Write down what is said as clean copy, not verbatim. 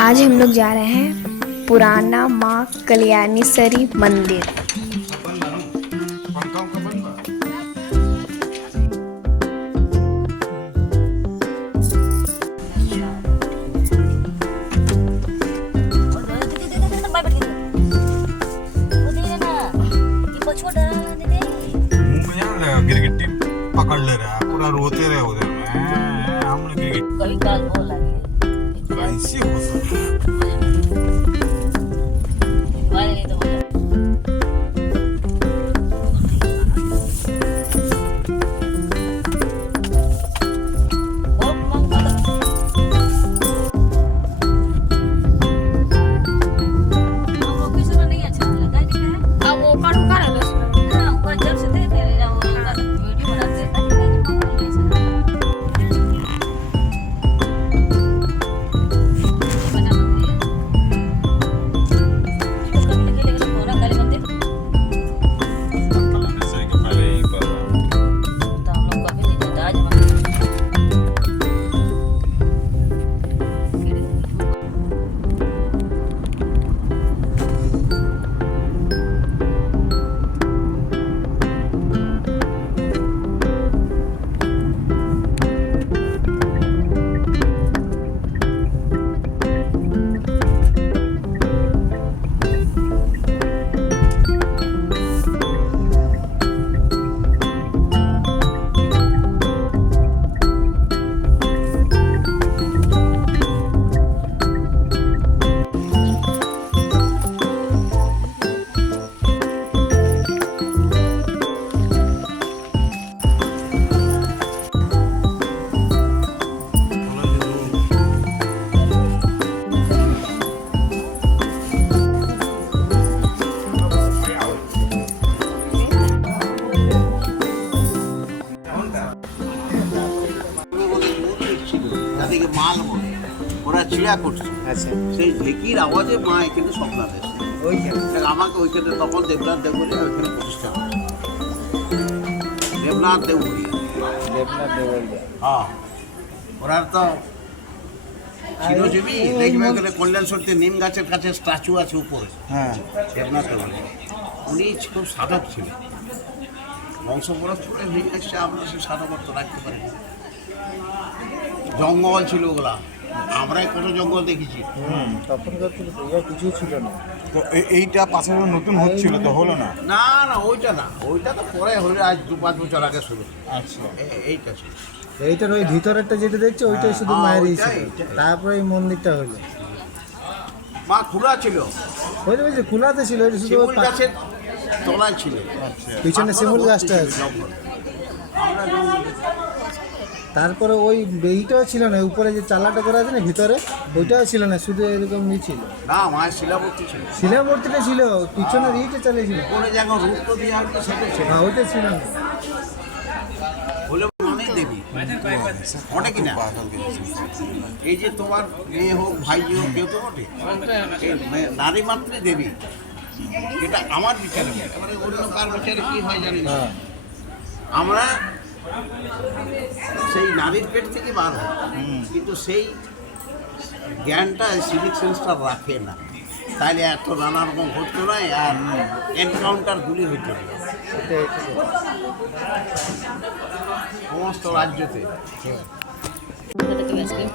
आज हम लोग जा रहे हैं पुराना माँ कल्याणेश्वरी मंदिर। गिरगिट्टी पकड़ ले रहा है, पूरा रोते रहे उधर में। हम लोग कभी काल हो लगे कैसे हो सकता है? वाले नहीं तो हो जाए। ओ मंगल हम लोग किसी को नहीं अच्छा लगा है अब वो ऊपर ऊपर है ना ऊपर जब से थे मेरे जब वो वीडियो बनाते हैं कल्याणेश्वरी के पहले ही पर तो हम लोग कभी नहीं जाता आज তাদেরকে মাল বলে ওরা চিড়া করছে। আচ্ছা সেই ঢেকির আওয়াজে মা এখানে স্বপ্নাতে এসছে। ওইখানে আমাকে ওইখানে তখন দেবনাথ দেবগুড়ি ওইখানে প্রতিষ্ঠা করে। দেবনাথ দেবগুড়ি দেবনাথ দেওয়ালিয়া হ্যাঁ ওরা তো চিরজীবী। দেখবে ওখানে কল্যাণ সত্যি নিম গাছের কাছে স্ট্যাচু আছে উপরে হ্যাঁ দেবনাথ দেবগুড়ি। উনি খুব সাধক ছিলেন, বংশ পরস্পরে হয়ে এসছে। আমরা সে সাধকত্ব রাখতে পারি। জঙ্গল ছিল ওগুলা, আমরাই কত জঙ্গল দেখেছি। তখনকার তো ইয়া কিছুই ছিল না। তো এইটা পাশে নতুন হচ্ছিল তো হলো না। না না ওইটা না, ওইটা তো পরে হলে আজ 2-5 বছর আগে শুরু। আচ্ছা এইটা ছিল এইটার ওই ভিতরেরটা যেটা দেখছো ওইটাই শুধু হ্যাঁ, মায়েরই ওইটাই, ছিল। ওইটাই। তারপরে এই মন্দিরটা হলো মা খোলা ছিল, ওই যে খোলাতে ছিল ওইটা শুধু ওই শিমুল গাছের তলায় ছিল। আচ্ছা পিছনে শিমুল গাছটা আছে। জঙ্গল। আমরা জঙ্গলে তারপরে ওই এইটাও ছিল না, উপরে যে চালাটা করা আছে না ভিতরে ওইটাও ছিল না, শুধু এরকম ছিল। না মায়ের শিলাবর্তী ছিল। শিলামূর্তিটা ছিল, পিছনের ইটা চালিয়েছিল। ওপরে যখন রূপ দিয়ে আসবে সেটাই ছিল। হ্যাঁ ওইটা ছিল না। হলে মানে দেবী অনেকই না। এই যে তোমার মেয়ে হোক ভাই হোক কেউ তো বটে, এই নারী মাত্রে দেবী। এটা আমার বিচারে, এবারে অন্য কার বিচারে কি হয় জানি না। হ্যাঁ আমরা সেই নারীর পেট থেকে বার হয়, কিন্তু সেই জ্ঞানটা সিভিক সেন্সটা রাখে না। তাইলে এত নানা রকম ঘটতো না, আর এনকাউন্টার গুলি হইতো না এটাই ছিল। সমস্ত রাজ্যতে। तो आइसक्रीम